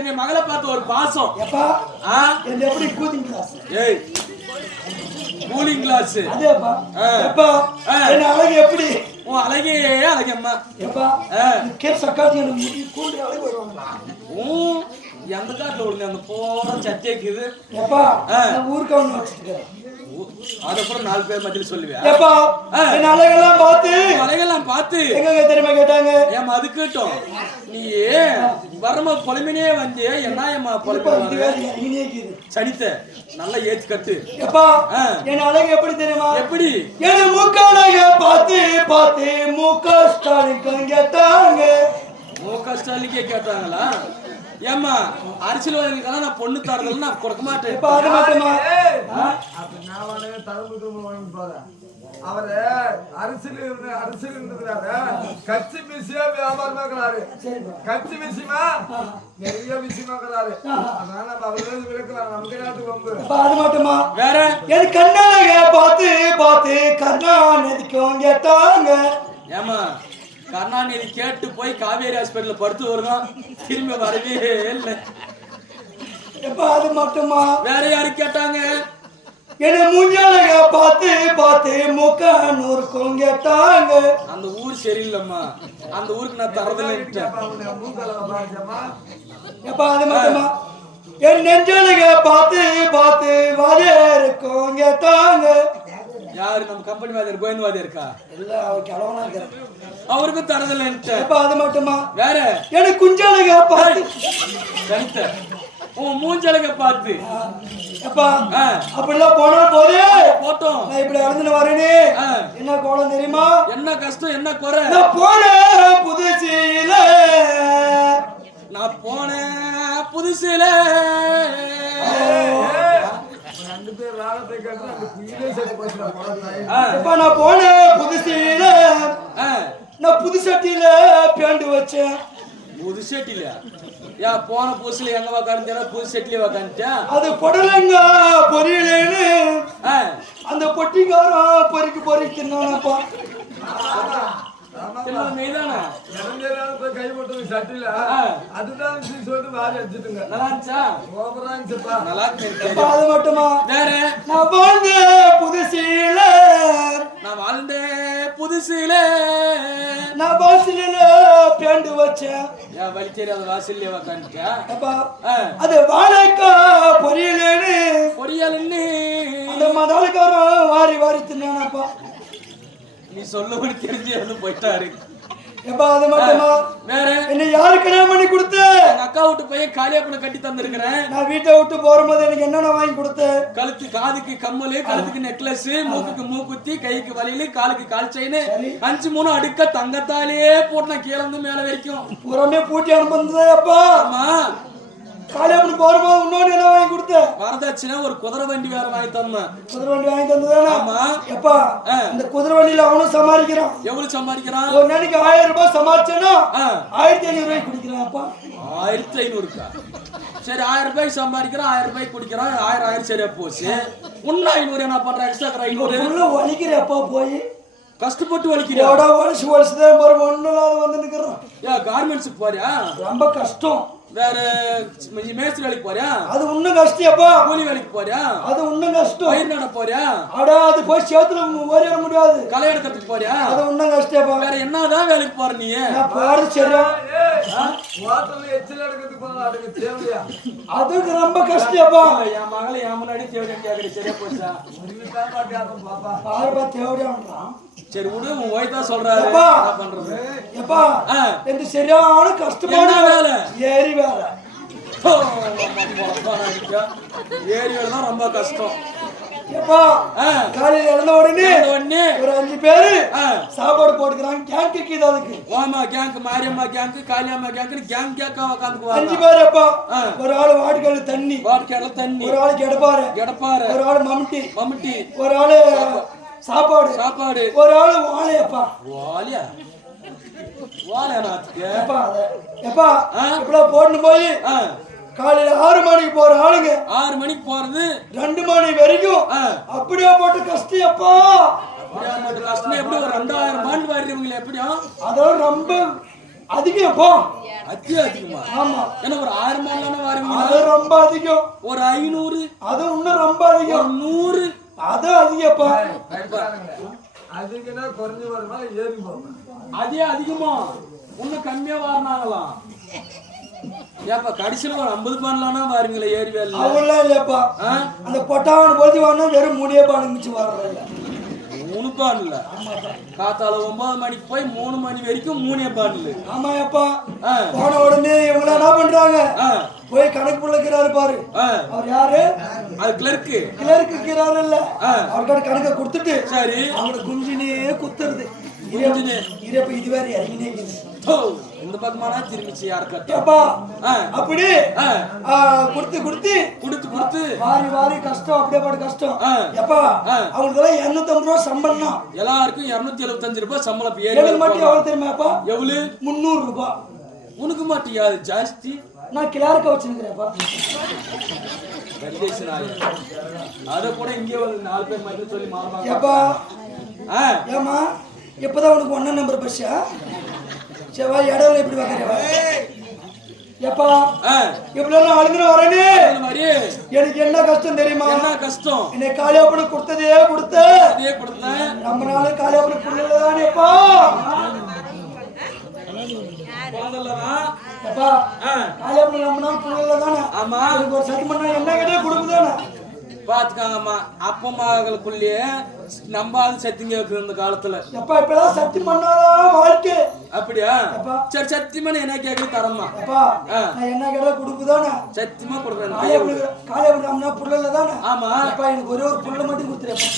என் மகளை பார்த்து ஒரு பாசம். எப்பா? ஆ? என்ன எப்படி கூதிங் கிளாஸ் ஏய் கூலிங் கிளாஸ் அதேப்பா. எப்பா. என்ன அழகு எப்படி? உன் அழகே அழகம்மா எப்பா. கேர் சக்காத்தி எனக்கு முடி கூண்டு அழகு வருவாங்களா எந்த காட்டுல விழுங்க அந்த போற சத்தியக்குது எப்பா? ஊருக்கு வந்து வச்சுட்டு அதை கூட நாலு பேர் மத்தியில சொல்லுவேன் எப்பா ஆ. என்ன அழகெல்லாம் பார்த்து. அழகெல்லாம் பார்த்து. எங்க தெரியுமா கேட்டாங்க? ஏமா அது கேட்டோம். நீ வரம பொலமினே வந்து என்ன ஏமா பொலமின. சனித்த நல்லா ஏத்தி கட்டு. எப்பா ஆ. என்ன அழகு எப்படி தெரியுமா? எப்படி? என்ன மூக்கானக பார்த்து பார்த்து மூக்க ஸ்டாலின் கேட்டாங்க. மூக்க ஸ்டாலிக்கே கேட்டாங்களா? ஏம்மா அரசியல்வாதிகளுக்கெல்லாம் நான் பொண்ணு தரதில்ல நான் கொடுக்க மாட்டேன். எப்பா அது மட்டுமா? அப்ப நான் வாடகை தலைமை வாங்கி போறேன். அவரு அரசியல் இருந்து அரசியல் இருந்துக்கிறாரு. கட்சி பிசியா வியாபாரமா இருக்கிறாரு. கட்சி விஷயமா நிறைய விஷயமா இருக்கிறாரு. அதனால நம்ம அவரு விளக்கலாம் நமக்கு நாட்டு வம்பு? அது மட்டுமா? வேற? என் கண்ணழக பார்த்து பார்த்து கருணாநிதிக்கும் கேட்டாங்க ஏமா கருணாநிதி கேட்டு போய் காவேரி ஹாஸ்பிட்டல்ல படுத்து வருதான் திரும்பி வரவே இல்லை. எப்பா அது மட்டுமா? வேற யாரு கேட்டாங்க? என்ன மூஞ்சாலக பார்த்து பார்த்து முக்க நூறுக்கும் கேட்டாங்க. அந்த ஊர் சரியில்லைம்மா. அந்த ஊருக்கு நான் பாஜமா எப்பா அது மட்டுமா? என் நெஞ்சலக பார்த்து பார்த்து வாதியாருக்கும் கேட்டாங்க. யாரு நம்ம கம்பெனி வாதியார் கோவிந்த் வாதியார் இருக்கா இல்ல அவ கிழவனா இருக்கிற அவருக்கும் தரதில்லைன்ட்டேன் எப்பா அது மட்டுமா? வேற. எனக்கு குஞ்சாலக பார்த்து தனித்த உன் மூஞ்சலக பார்த்து. எப்பா ஆ, அப்படிலாம் போனா போதே. போட்டோம். நான் இப்படி அழுந்துன்னு வரேனே. என்ன கோலம் தெரியுமா? என்ன கஷ்டம் என்ன குறை? நான் போன புதுச்சியில. நான் போனேன் புதுசுல ரெண்டு பேர் ராகத்தை கேட்டு அந்த குயிலே சேர்த்து போச்சுடா. போறாங்க ஆ, எப்பா நான் புது சட்டியில பேண்டு வச்சேன். புது செட்டில யா போன புதுசுல எங்க உக்காந்துட்டா புது செட்டிலே உக்காந்துட்டா அது புடலங்க பொரியலேன்னு அந்த பொட்டிக்காரன் பொறிக்கு பொறிக்கு தின்னானப்பா. நல்லா மட்டுமா? நான் வாழ்ந்த புதுசீல. நான் வாழ்ந்தேன் புதுசுல. நான் வாசலில பேண்டு வச்சேன். யா வழி தெரியாத வாசல்லே உக்காந்துட்டா அப்பா அது வாழைக்கா பொரியலேன்னு. பொரியல்னு அந்த மதாளுக்காரன் வாரி வாரி தின்னானப்பா. நீ சொல்லபடி தெரிஞ்சு வந்து போயிட்டாரு. எப்பா அது மட்டுமா? வேற? என்ன யாரு கல்யாணம் பண்ணி கொடுத்த? எங்க அக்கா வீட்டு பையன் காளியா பண்ண கட்டி தந்திருக்கிறேன். நான் வீட்டை விட்டு போகும்போது எனக்கு என்னென்ன வாங்கி கொடுத்த? கழுத்து காதுக்கு கம்மல் கழுத்துக்கு நெக்லஸ் மூக்குக்கு மூக்குத்தி கைக்கு வலையில காலுக்கு கால் செயின். அஞ்சு மூணு அடுக்க தங்கத்தாலே போட்டு நான் கீழே இருந்து மேல வரைக்கும் புறமே பூட்டி அனுப்புனதே அப்பா. ஆமா. காளியம்மன் போகும்போது இன்னொன்னு என்ன வாங்கி கொடுத்த? வரதட்சணை ஒரு குதிரை வண்டி வேற வாங்கி தந்தேன். குதிரை வண்டி வாங்கி தந்ததானே ஆமா. எப்பா. இந்த குதிரை வண்டியில அவனும் சமாளிக்கிறான். எவ்வளவு சம்பாதிக்கிறான்? ஒரு நாளைக்கு ஆயிரம் ரூபாய் சமாளிச்சேன்னா ஆயிரத்தி ஐநூறு ரூபாய் குடிக்கிறான் அப்பா. ஆயிரத்தி ஐநூறுக்கா? சரி ஆயிரம் ரூபாய்க்கு சம்பாதிக்கிறான் ஆயிரம் ரூபாய்க்கு குடிக்கிறான் ஆயிரம் ஆயிரம் சரியா போச்சு. இன்னும் ஐநூறு என்ன பண்ற? எக்ஸ்ட்ரா ஐநூறு. அப்பா போய்? கஷ்டப்பட்டு வலிச்சுதான் போற ஒண்ணும் இல்லாத வந்து நிக்கிறோம். யா கார்மெண்ட்ஸ் போறியா? ரொம்ப கஷ்டம். வேற மேஸ்திரி வேலைக்கு போறியா? அது இன்னும் கஷ்டம் அப்பா. கூலி வேலைக்கு போறியா? அது இன்னும் கஷ்டம். பயிர் நட போறியா? அடா அது போய் சேத்துல ஓரிட முடியாது. களை எடுக்கிறதுக்கு போறியா? அது இன்னும் கஷ்டம் அப்பா. வேற என்னதான் வேலைக்கு போற நீ? நான் போறது சரியா? ஹோட்டல்ல எச்சில் எடுக்கிறதுக்கு போனா அதுக்கு தேவையா? அதுக்கு ரொம்ப கஷ்டம் அப்பா. என் மகளை என் முன்னாடி தேவை கேக்குறது சரியா போச்சா? பாருப்பா தேவையான்றான். சரி விடு உன் ஒய் தான் சொல்றாரு. என்ன பண்றது? எப்பா. இந்த சரியான கஷ்டமான வேலை? ஏறி வேலை. ஏரி வேலை தான் ரொம்ப கஷ்டம். எப்பா. காலையில எழுந்த உடனே உடனே? ஒரு அஞ்சு பேரு. சாப்பாடு போட்டுக்கிறாங்க. கேங்க்கு இது அதுக்கு. ஓமா gang Mariyamma gang Kaliyamma gang gang கேக்கா அஞ்சு உட்காந்துக்குவாங்க பேர் எப்பா. ஒரு ஆளு வாடிக்கையில தண்ணி. வாட்கேல தண்ணி. ஒரு ஆளு கெடப்பாரு. எடப்பாரு ஒரு ஆளு மம்டி மம்முட்டி. ஒரு ஆளு சாப்பாடு. சாப்பாடு. ஒரு ஆளு வாழையப்பா. அத-. இப்படிலாம் போட்டு போய் காலையில ஆறு மணிக்கு போற ஆளுங்க. ஆறு மணிக்கு போறது? ரெண்டு மணி வரைக்கும் அப்படியே போட்டு மட்டும் கஷ்டம். எப்படி ஒரு ரெண்டாயிரம் பாண்டு வாடுறவங்களே எப்படியா? அதெல்லாம் ரொம்ப அதிகம் அப்பா அத்தி அதிகமா? ஆமா. ஏன்னா ஒரு ஆறு மாடலான வாருவீங்களா அது ரொம்ப அதிகம். ஒரு ஐநூறு? அது இன்னும் ரொம்ப அதிகம். நூறு? அது அதிகப்பா அதுக்குன்னா குறைஞ்சு வருமா ஏறி போகும்? அதே அதிகமா. இன்னும் கம்மியா வாரினாங்களாம் ஏப்பா கடைசியில ஒரு ஐம்பது வாருங்களே ஏறி வேலை ஆ? அந்த பொட்டாவன் போதி வாங்கினா வெறும் மூணே பானம் மிச்சு வர்றதில்ல. பான்ல காத்தால ஒன்பது மணிக்கு போய் மூணு மணி வரைக்கும் மூணே பான்ல ஆமா அப்பா. போன உடனே இவங்க என்ன பண்றாங்க? போய் கணக்கு பிள்ளைக்கிறாரு பாரு. அவர் யாரு? அது கிளர்க்கு கிளருக்கு இருக்கிறாரு இல்ல. அவர்கிட்ட கணக்கை கொடுத்துட்டு சரி. அவங்கள குஞ்சினே குத்துறது. இது வேற இறங்கினே இந்த பக்கமானா திரும்பிச்சு யாரு கட்டா? ஏப்பா ஆ, அப்படி கொடுத்து கொடுத்து. குடுத்து குடுத்து. வாரி வாரி கஷ்டம் அப்படியே பாடு கஷ்டம். எப்பா ஆ. அவங்களுக்கெல்லாம் இருநூத்தி ஐம்பது ரூபா சம்பளம் எல்லாருக்கும் இருநூத்தி எழுபத்தஞ்சு ரூபாய் சம்பளம் எனக்கு மட்டும் எவ்வளவு தெரியுமாப்பா எவ்வளவு? முந்நூறு ரூபாய் உனக்கு மாட்டியா அது ஜாஸ்தி. நான் கிளார்க்க வச்சுருக்கிறேன்ப்பா அத கூட இங்கே ஒரு நாலு பேர் மட்டும் சொல்லி மாறுவாங்க ஏப்பா ஏமா இப்பதான் உனக்கு ஒன்னா நம்பர் பஸ்ஸா செவ்வா இடம் இப்படி வைக்கிறவா ஏப்பா ஆ, இப்படியெல்லாம் அழுதுன்னு வரனே எனக்கு என்ன கஷ்டம் தெரியுமா? என்ன கஷ்டம்? என்னை காளியாப்பட கொடுத்ததே கொடுத்த. நம்ம நாளே புள்ளதானேப்பா குழந்தைலவா? ஏப்பா? ஆ, காளியாப்பட நம்ம நாள் புள்ளல தானே? ஆமா. ஒரு சத்து பண்ணா என்ன கேட்டே கொடுக்குதானே பாத்துக்காங்கம்மா. அப்பம்மாக்களுக்குள்ளேயே நம்பாது சத்திங்க இருக்கு இந்த காலத்துல. எப்பா இப்பெல்லாம் சத்தி பண்ணாதான் வாழ்க்கை? அப்படியா? அப்பா. சரி சத்தியமா நீ என்ன கேட்குறது தரமா எப்பா ஆ. நான் என்ன கேட்டா கொடுக்குதானே? சத்தியமா கொடுக்குறேன். நம்ம நாள் புள்ளல தானே ஆமா. அப்பா எனக்கு ஒரே ஒரு புள்ள மட்டும் கொடுத்துருப்பா.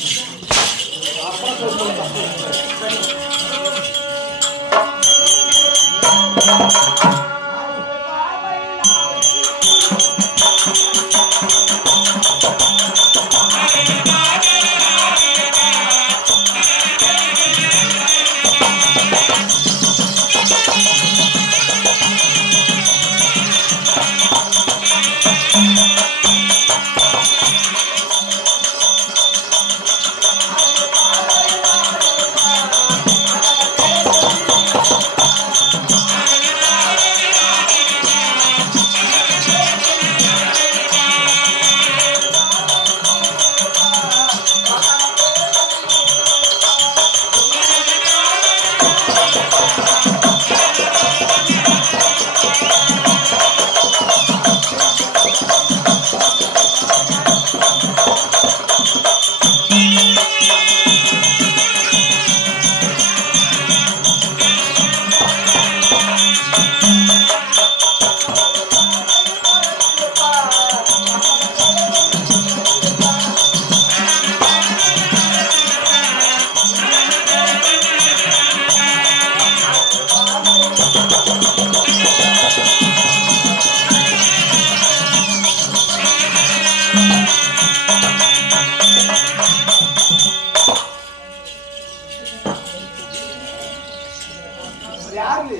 யாரு?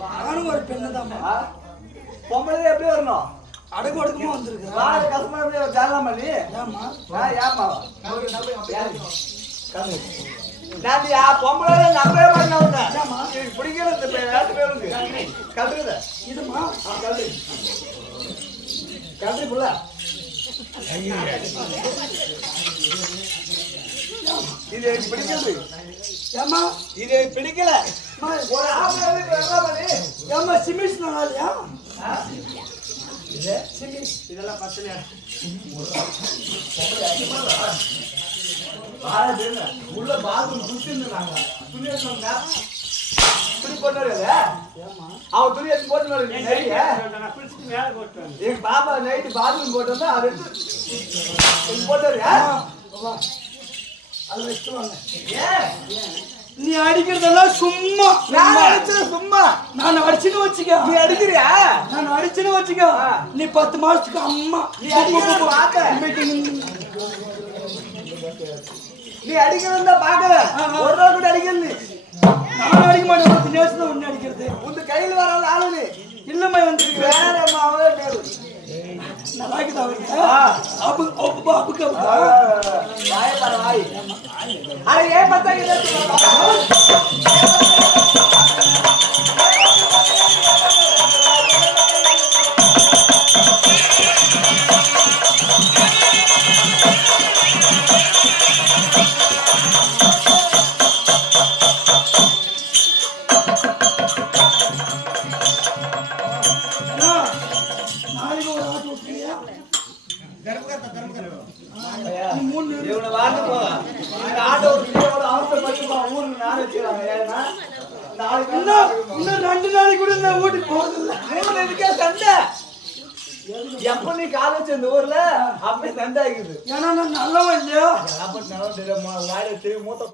நானும் ஒரு பெண்ணு தான் பொம்பளை எப்படி வரணும்? அடக்கு ஒடுக்கமா வந்திருக்கிறேன் வாழ கஷ்டமா எப்படி ஜாலாம் பண்ணி ஏம்மா? ஏமா நான் யா பொம்பளை நம்பவே மாட்டேன் எனக்கு பிடிக்கல இந்த வேட்டு பேருக்கு கட்டுறத இதுமா கட்டு கட்டு புள்ள. இது எனக்கு பிடிக்கிறது ஏம்மா இது பிடிக்கல. ஒரு சிமிஸ் நல்லா இல்லையா சிமிஸ். இதெல்லாம் பிரச்சனை உள்ள பாத்ரூம் குடிச்சிருந்தாங்க துணி எடுத்து துணி போட்டாரு அவன் துணி எடுத்து போட்டு எங்க பாப்பா நைட்டு பாத்ரூம் போட்டு வந்தா போட்டாரு வா அதை நீ அடிக்கிறதெல்லாம் சும்மா. நான் அடிச்சது சும்மா. நான் அடிச்சுன்னு வச்சுக்க. நீ அடிக்கிறியா? நான் அடிச்சுன்னு வச்சுக்க. நீ பத்து மாசத்துக்கு அம்மா. நீ அடிக்கிறத பார்க்க. நீ அடிக்கிறது தான் ஒரு நாள் கூட அடிக்கல நீ. நான் அடிக்க மாட்டேன். பத்து நேரத்துல ஒண்ணு அடிக்கிறது. உன் கையில் வராத ஆளு நீ. இல்லம்மா வந்து வேற அம்மாவே பேரு. நல்லா இருக்குதா அவருக்கு அப்பு அப்பு அப்புக்கு அப்பு வாய பாரு வாய் அட ஏன் பார்த்தா இவனை வாங்க போதா இந்த ஆட்டோ ஒரு அவசரப்பட்டு ஊருக்கு நார் வச்சுக்கிறாங்க ஏன்னா நாளைக்கு இன்னும் ரெண்டு நாளைக்கு கூட இந்த வீட்டுக்கு போறதில்ல மூணு இதுக்கே சண்டை எப்ப நீ கால் வச்ச இந்த ஊர்ல அப்படியே சண்டை ஆகிக்குது ஏன்னா நான் நல்லவன் இல்லையா வாயில தெரியும் மூத்த